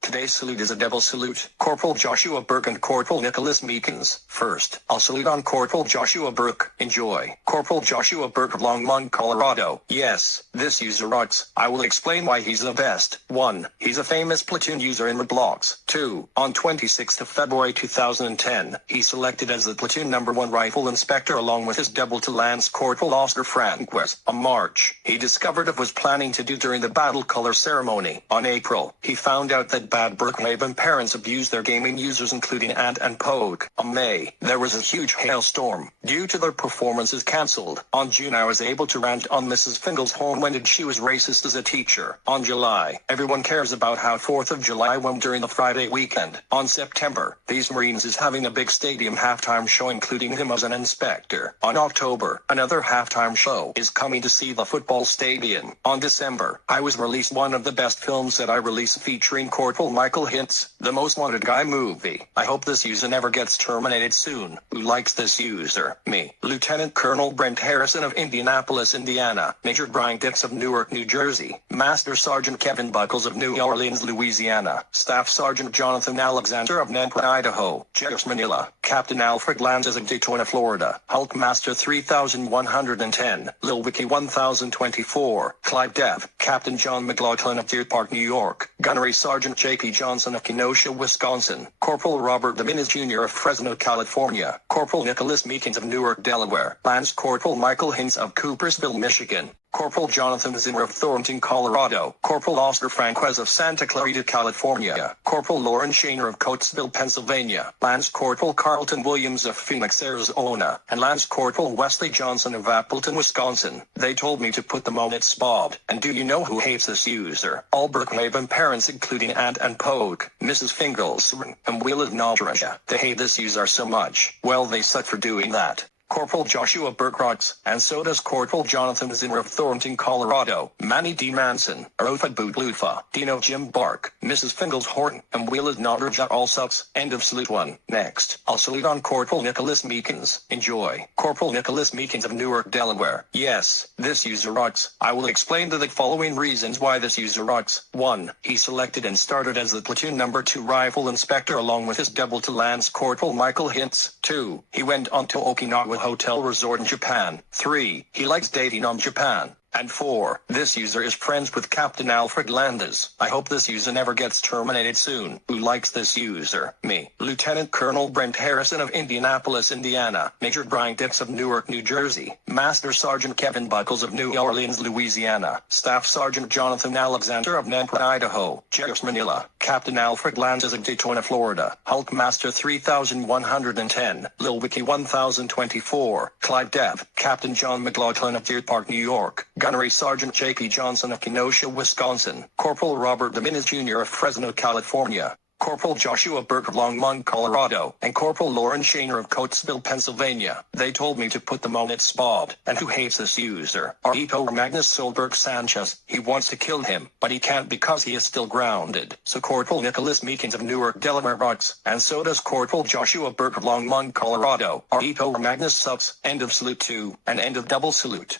Today's salute is a double salute. Corporal Joshua Burke and Corporal Nicholas Meekins. First, I'll salute on Corporal Joshua Burke. Enjoy. Corporal Joshua Burke of Longmont, Colorado. Yes, this user rocks. I will explain why he's the best. 1. He's a famous platoon user in Roblox. 2. On 26th of February 2010, he selected as the platoon number 1 rifle inspector along with his double to Lance Corporal Oscar Franquez. On March, he discovered what was planning to do during the battle color ceremony. On April, he found out that bad Brookhaven parents abuse their gaming users including Ant and Poke. On May, there was a huge hailstorm due to their performances cancelled. On June, I was able to rant on Mrs. Fingal's home when she was racist as a teacher. On July, everyone cares about how 4th of July went during the Friday weekend. On September, these Marines is having a big stadium halftime show including him as an inspector. On October, another halftime show is coming to see the football stadium. On December, I was released one of the best films that I release featuring Corporal Michael Hintz, the Most Wanted Guy movie. I hope this user never gets terminated soon. Who likes this user? Me. Lieutenant Colonel Brent Harrison of Indianapolis, Indiana. Major Brian Dix of Newark, New Jersey. Master Sergeant Kevin Buckles of New Orleans, Louisiana. Staff Sergeant Jonathan Alexander of Nampa, Idaho. Jeffers, Manila. Captain Alfred Lanzas of Daytona, Florida. Hulkmaster 3110. Lil Wiki 1024. Clyde Dev. Captain John McLaughlin of Deer Park, New York. Gunnery Sergeant J.P. Johnson of Kenosha, Wisconsin. Corporal Robert Dominguez Jr. of Fresno, California. Corporal Nicholas Meekins of Newark, Delaware. Lance Corporal Michael Hintz of Coopersville, Michigan. Corporal Jonathan Zimmer of Thornton, Colorado. Corporal Oscar Franquez of Santa Clarita, California. Corporal Lauren Shaner of Coatesville, Pennsylvania. Lance Corporal Carlton Williams of Phoenix, Arizona. And Lance Corporal Wesley Johnson of Appleton, Wisconsin. They told me to put them on its spot. And do you know who hates this user? All Brookhaven parents including Ant and Poke, Mrs. Fingles, and Will of Nadraja. They hate this user so much. Well, they suck for doing that. Corporal Joshua Burke rocks, and so does Corporal Jonathan Zimmer of Thornton, Colorado, Manny D. Manson, Arofat Bootlufa, Dino Jim Bark, Mrs. Fingles Horton, and Will of Nadraja all sucks. End of salute 1. Next, I'll salute on Corporal Nicholas Meekins. Enjoy. Corporal Nicholas Meekins of Newark, Delaware. Yes, this user rocks. I will explain the following reasons why this user rocks. 1. He selected and started as the platoon number 2 rifle inspector along with his double to Lance Corporal Michael Hintz. 2. He went on to Okinawa Hotel Resort in Japan. 3. He likes dating on Japan. And 4. This user is friends with Captain Alfred Landis. I hope this user never gets terminated soon. Who likes this user? Me. Lieutenant Colonel Brent Harrison of Indianapolis, Indiana. Major Brian Dix of Newark, New Jersey. Master Sergeant Kevin Buckles of New Orleans, Louisiana. Staff Sergeant Jonathan Alexander of Nampa, Idaho. Jeffers, Manila. Captain Alfred Lanzas of Daytona, Florida. Hulkmaster 3110. Lil Wiki 1024. Clyde Dev. Captain John McLaughlin of Deer Park, New York. Gunnery Sergeant J.P. Johnson of Kenosha, Wisconsin. Corporal Robert Dominguez Jr. of Fresno, California. Corporal Joshua Burke of Longmont, Colorado. And Corporal Lauren Shaner of Coatesville, Pennsylvania. They told me to put them on its spot. And who hates this user? Arito Magnus Solberg Sanchez. He wants to kill him, but he can't because he is still grounded. So Corporal Nicholas Meekins of Newark, Delaware rocks, and so does Corporal Joshua Burke of Longmont, Colorado. Arito Magnus sucks. End of salute 2, and end of double salute.